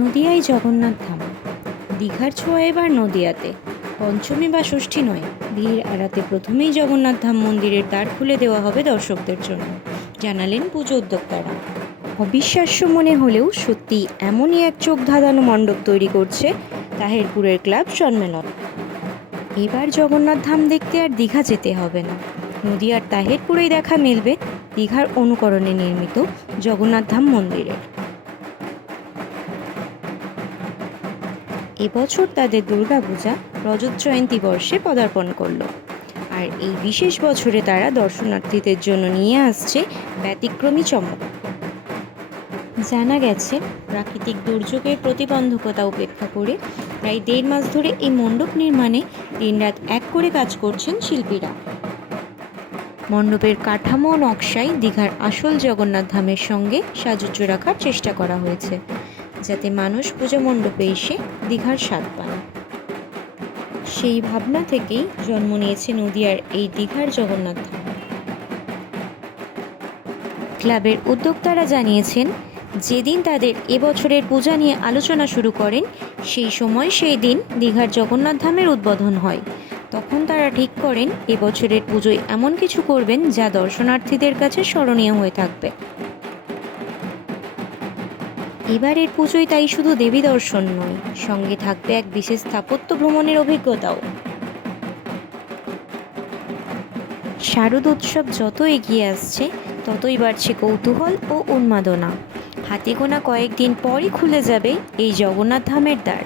নদিয়ায় জগন্নাথ ধাম। দীঘার ছোঁয়া এবার নদিয়াতে। পঞ্চমী বা ষষ্ঠী নয়, ভিড় এড়াতে প্রথমেই জগন্নাথ ধাম মন্দিরের দ্বার খুলে দেওয়া হবে দর্শকদের জন্য। জানালেন পুজো উদ্যোক্তারা। অবিশ্বাস্য মনে হলেও সত্যি এমনই এক চোখ ধাঁধানো মণ্ডপ তৈরি করছে তাহেরপুরের ক্লাব সম্মেলন এবার জগন্নাথ ধাম দেখতে আর দীঘা যেতে হবে না। নদীয়ার তাহেরপুরেই দেখা মিলবে দীঘার অনুকরণে নির্মিত জগন্নাথ ধাম মন্দিরের। এবছর তাদের দুর্গাপূজা রজত জয়ন্তী বর্ষে পদার্পণ করল। আর এই বিশেষ বছরে তারা দর্শনার্থীদের জন্য নিয়ে আসছে ব্যতিক্রমী চমক। জানা গেছে, প্রাকৃতিক দুর্যোগের প্রতিবন্ধকতা উপেক্ষা করে প্রায় দেড় মাস ধরে এই মণ্ডপ নির্মাণে দিনরাত এক করে কাজ করছেন শিল্পীরা। মণ্ডপের কাঠামো নকশায় দীঘার আসল জগন্নাথ ধামের সঙ্গে সাযুজ্য রাখার চেষ্টা করা হয়েছে। যাতে মানুষ পুজো মণ্ডপে এসে দীঘার স্বাদ পান সেই ভাবনা থেকেই জন্ম নিয়েছে নদিয়ার এই দীঘার জগন্নাথ ধাম। ক্লাবের উদ্যোক্তারা জানিয়েছেন, যেদিন তাদের এবছরের পূজা নিয়ে আলোচনা শুরু করেন, সেই সময় সেই দিন দীঘার জগন্নাথ ধামের উদ্বোধন হয়। তখন তারা ঠিক করেন এবছরের পুজোয় এমন কিছু করবেন যা দর্শনার্থীদের কাছে স্মরণীয় হয়ে থাকবে। এবারের পুজোয় তাই শুধু দেবী দর্শন নয়, সঙ্গে থাকবে এক বিশেষ স্থাপত্য ভ্রমণের অভিজ্ঞতাও। শারদ উৎসব যত এগিয়ে আসছে, ততই বাড়ছে কৌতূহল ও উন্মাদনা। হাতে গোনা কয়েকদিন পরই খুলে যাবে এই জগন্নাথ ধামের দ্বার।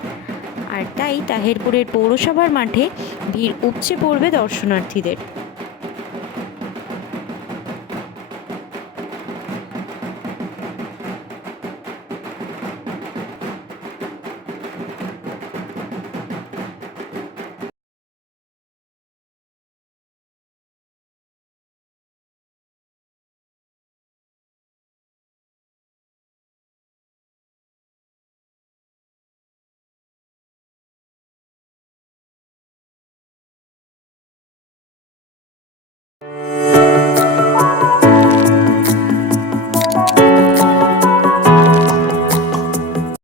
আর তাই তাহেরপুরের পৌরসভার মাঠে ভিড় উপচে পড়বে দর্শনার্থীদের।